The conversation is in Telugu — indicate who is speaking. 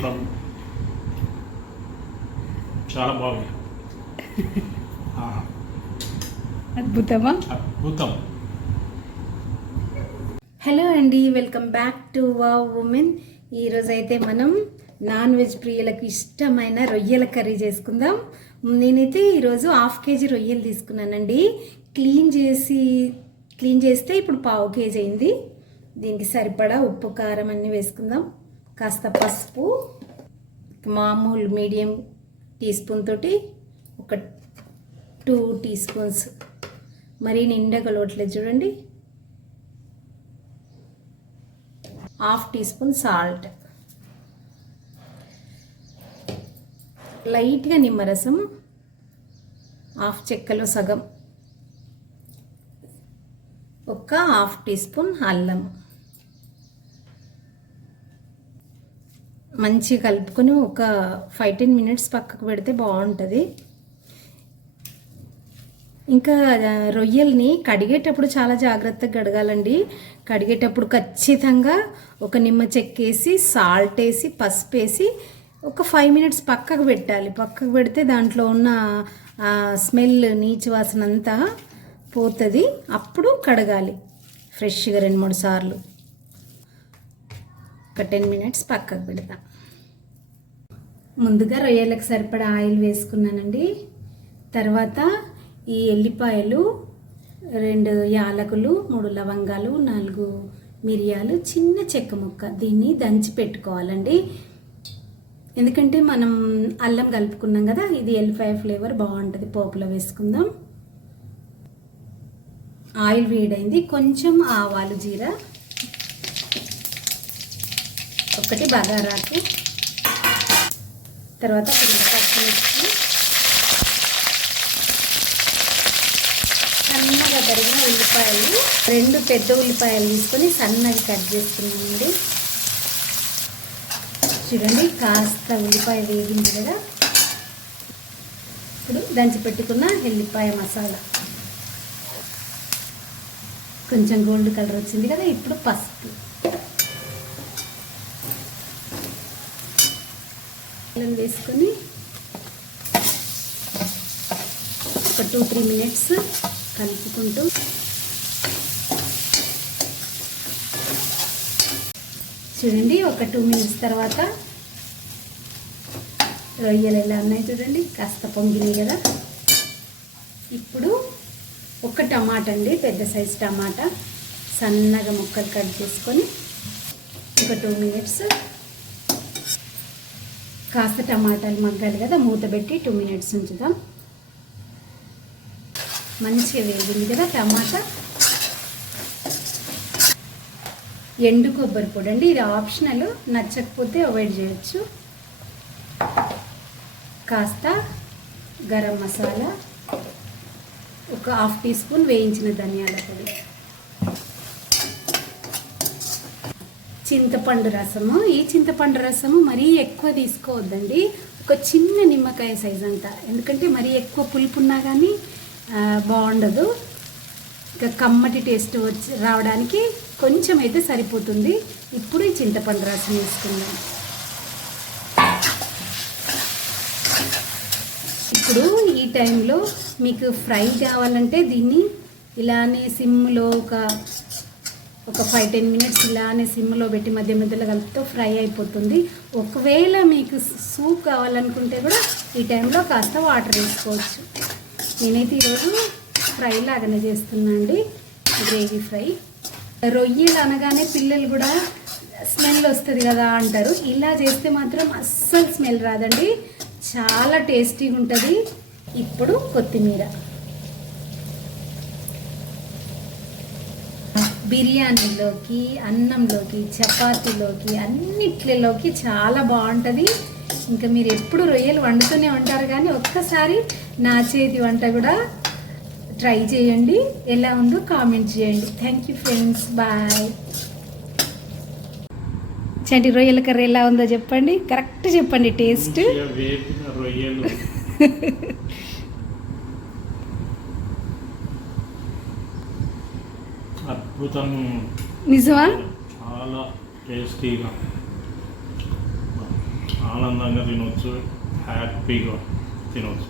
Speaker 1: మొత్తం చాలా బాగుంది.
Speaker 2: అద్భుతమా?
Speaker 1: అద్భుతం.
Speaker 2: హలో అండి welcome back to wow women. ఈరోజు అయితే మనం నాన్ వెజ్ ప్రియులకు ఇష్టమైన రొయ్యల కర్రీ చేసుకుందాం. నేనైతే ఈరోజు హాఫ్ కేజీ రొయ్యలు తీసుకున్నానండి. క్లీన్ చేసి క్లీన్ చేస్తే ఇప్పుడు పావు కేజీ అయింది. దీనికి సరిపడా ఉప్పు కారం అన్నీ వేసుకుందాం. కాస్త పసుపు మామూలు మీడియం టీ స్పూన్ తోటి ఒక టూ టీ స్పూన్స్ మరీ నిండగా లోట్లేదు చూడండి. Half teaspoon salt. లైట్గా నిమ్మరసం హాఫ్ చెక్కలో సగం ఒక హాఫ్ టీ స్పూన్ అల్లం. మంచిగా కలుపుకొని ఒక ఫైవ్ టెన్ మినిట్స్ పక్కకు పెడితే బాగుంటుంది. ఇంకా రొయ్యల్ని కడిగేటప్పుడు చాలా జాగ్రత్తగా కడగాలండి. కడిగేటప్పుడు ఖచ్చితంగా ఒక నిమ్మ చెక్కేసి సాల్ట్ వేసి పసుపు వేసి ఒక ఫైవ్ మినిట్స్ పక్కకు పెట్టాలి. పక్కకు పెడితే దాంట్లో ఉన్న స్మెల్ నీచు వాసన అంతా పోతుంది. అప్పుడు కడగాలి. ఫ్రెష్గా రెండు మూడు సార్లు. ఒక టెన్ మినిట్స్ పక్కకు పెడతాం. ముందుగా రొయ్యలకు సరిపడా ఆయిల్ వేసుకున్నానండి. తర్వాత ఈ ఎల్లిపాయలు రెండు యాలకులు మూడు లవంగాలు నాలుగు మిరియాలు చిన్న చెక్క ముక్క దీన్ని దంచి పెట్టుకోవాలండి. ఎందుకంటే మనం అల్లం కలుపుకున్నాం కదా ఇది ఎల్లిపాయ ఫ్లేవర్ బాగుంటుంది. పోపులో వేసుకుందాం. ఆయిల్ వేడైంది. కొంచెం ఆవాలు జీరా ఒకటి బగారాకు తర్వాత పచ్చిమిర్చి సన్నగా తరిగిన ఉల్లిపాయలు రెండు పెద్ద ఉల్లిపాయలు తీసుకొని సన్నగా కట్ చేసుకున్నామండి. చూడండి కాస్త ఉల్లిపాయ వేగింది కదా. ఇప్పుడు దంచి పెట్టుకున్న ఎల్లిపాయ మసాలా. కొంచెం గోల్డ్ కలర్ వచ్చింది కదా ఇప్పుడు పసుపు. అల్లం వేసుకొని ఒక టూ త్రీ మినిట్స్ కలుపుకుంటూ చూడండి ఒక టూ మినిట్స్ తర్వాత రొయ్యలు ఎలా ఉన్నాయి చూడండి కాస్త పొంగినాయి కదా. ఇప్పుడు ఒక టమాటా అండి పెద్ద సైజ్ టమాటా. సన్నగా ముక్కలు కట్ చేసుకొని ఒక టూ మినిట్స్ కాస్త టమాటాలు మగ్గాలి కదా మూత పెట్టి టూ మినిట్స్ ఉంచుదాం. మంచిగా వేగింది కదా టమాటా. ఎండు కొబ్బరి పొడి అండి ఇది ఆప్షనల్ నచ్చకపోతే అవాయిడ్ చేయొచ్చు. కాస్త గరం మసాలా ఒక హాఫ్ టీ స్పూన్ వేయించిన ధనియాల పొడి. చింతపండు రసము. ఈ చింతపండు రసము మరీ ఎక్కువ తీసుకోవద్దండి. ఒక చిన్న నిమ్మకాయ సైజ్ అంతా. ఎందుకంటే మరీ ఎక్కువ పులుపు ఉన్నా కానీ బాగుండదు. ఇంకా కమ్మటి టేస్ట్ వచ్చి రావడానికి కొంచెం అయితే సరిపోతుంది. ఇప్పుడు ఈ చింతపండు రసం వేసుకుందాం. ఇప్పుడు ఈ టైంలో మీకు ఫ్రై కావాలంటే దీన్ని ఇలానే సిమ్లో ఒక ఒక ఫైవ్ టెన్ మినిట్స్ ఇలానే సిమ్లో పెట్టి మధ్య మధ్యలో కలిపితే ఫ్రై అయిపోతుంది. ఒకవేళ మీకు సూప్ కావాలనుకుంటే కూడా ఈ టైంలో కాస్త వాటర్ వేసుకోవచ్చు. నేనైతే ఈరోజు ఫ్రై లాగానే చేస్తున్నా అండి. గ్రేవీ ఫ్రై రొయ్యలు అనగానే పిల్లలు కూడా స్మెల్ వస్తుంది కదా అంటారు. ఇలా చేస్తే మాత్రం అస్సలు స్మెల్ రాదండి. చాలా టేస్టీగా ఉంటుంది. ఇప్పుడు కొత్తిమీర. బిర్యానీలోకి అన్నంలోకి చపాతీలోకి అన్నిట్లలోకి చాలా బాగుంటుంది. ఇంకా మీరు ఎప్పుడు రొయ్యలు వండుతూనే ఉంటారు కానీ ఒక్కసారి నా చేతి వంట కూడా ట్రై చేయండి. ఎలా ఉందో కామెంట్ చేయండి. Thank you friends bye Chanti రొయ్యల కర్రీ ఎలా ఉందో చెప్పండి. కరెక్ట్ చెప్పండి టేస్ట్
Speaker 1: రొయ్యలు. అద్భుతం.
Speaker 2: నిజమా?
Speaker 1: చాలా టేస్టీగా. ఆనందంగా తినవచ్చు హ్యాపీగా తినవచ్చు